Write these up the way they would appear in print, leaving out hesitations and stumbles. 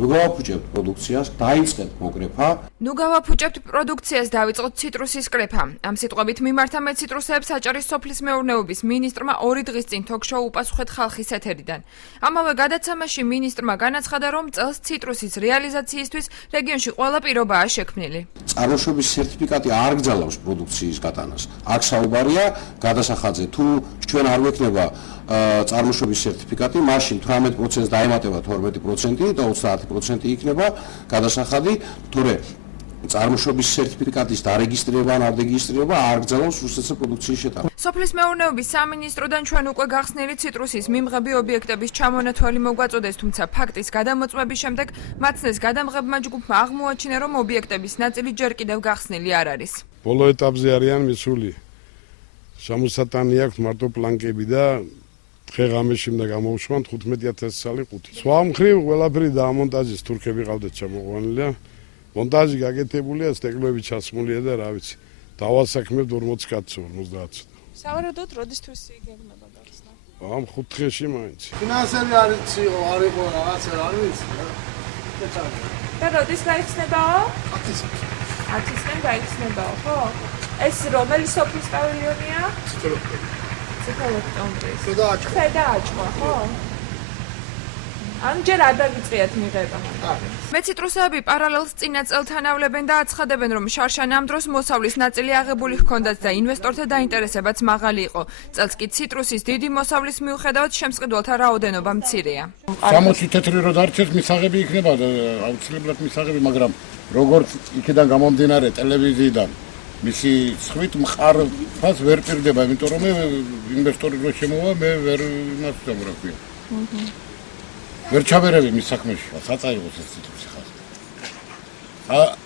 ნუ გავაფუჭებთ პროდუქციას, დაიწყეთ მოკრეფა. ნუ გავაფუჭებთ პროდუქციას, დავიწყოთ ციტრუსის კრეფა. ამ სიტყვებით მიმართა მეციტრუსეებს აჭარის სოფლის მეურნეობის მინისტრმა 2 დღის წინ თოქ-შოუ უპასუხეთ ხალხის ეთერიდან. ამავე გადაცემაში მინისტრმა განაცხადა, რომ წელს ციტრუსის რეალიზაციისთვის რეგიონში ყველა პირობაა შექმნილი. წარმოშობის სერტიფიკატი არ გძალავს პროდუქციის გატანას. აქ საუბარია გადასახადზე, თუ ჩვენ არ გვექნება წარმოშობის სერტიფიკატი, მაშინ 18%-ს დაემატება 12% და 30% იქნება გადასახადი, თორე წარმოშობის სერტიფიკატის დარეგისტრირება ან არდარეგისტრირება არ გძალავს რუსეთსა პროდუქციის შეტანა. სოფლის მეურნეობის სამინისტროდან ჩვენ უკვე გახსნილი ციტრუსის მიმღები ობიექტების ჩამონათვალი მოგვაწოდეს, თუმცა ფაქტის გადამოწმების შემდეგ მაცნეს გადამღებმა ჯგუფმა აღმოაჩინა, რომ ობიექტების ნაწილი ჯერ კიდევ გახსნილი არ არის. ბოლო ეტაპზე არიან მისული. შემოსატანი აქვს მარტო პლანკები და დღე-ღამეში უნდა გამოუშვან 15000 სალი ყუთი. სხვა მხრივ ყველაფერი დაამონტაჟეს, თურქები ყავდათ ჩამოყვანილი. მონტაჟი გაკეთებულია, სტეკლები ჩასმულია და რა ვიცი. დავასაქმებთ 40 კაცო, 50. სავარაუდოდ როდისთვის იგეგმება გახსნა? ამ 5 დღეში მაინც. ფინანსები არ იყო რაღაცა, არ ვიცი. და როდის გაიხსნებაო? 10-ისგან გაიხსნებაო, ხო? ეს რომელი სოფლის პავილიონია? ციხე-ოქტომბრის. და აჭყვა, ხო? ან ჯერ არ დაგიწყიათ მიღება. მეციტრუსეები პარალელს წინა წელთან ავლებენ და აცხადებენ, რომ შარშან ამ დროს მოსავლის ნაწილი აღებული ჰქონდათ და ინვესტორთა დაინტერესებაც მაღალი იყო. წელს კი ციტრუსის დიდი მოსავლის მიუხედავად შემსყიდველთა რაოდენობა მცირეა. 60 თეთრი რო დარჩეს მისაღები იქნება აუცილებლად მისაღები, მაგრამ როგორც იქიდან გამომდინარე ტელევიზიიდან მისი სხვით მყარფას ვერ პირდება, იმიტომ რომ ინვესტორი რო შემოვა, მე ვერ ნაცნობ რა ქვია. ვერ ჩავერევი მის საქმეში, საწაიღოს ეს ციტრუსი ხაზი.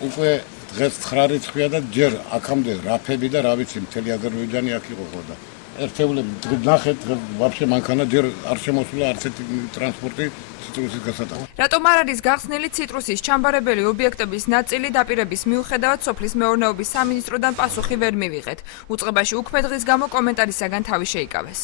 უკვე დღეს 9 რიცხვია და ჯერ აქამდე რაფები და რა ვიცი, მთელი აზერბაიჯანი აქ იყო ხო და ერთეულები ნახეთ, ვაფშე მანქანა ჯერ არ შემოსულა არც ერთი ტრანსპორტი ციტრუსის გასატანად. რატომ არ არის გახსნილი ციტრუსის ჩამბარებელი ობიექტების ნაწილი დაპირების მიუხედავად სოფლის მეურნეობის სამინისტროდან პასუხი ვერ მივიღეთ. უწყებაში უქმე დღის გამო კომენტარისაგან თავი შეიკავეს.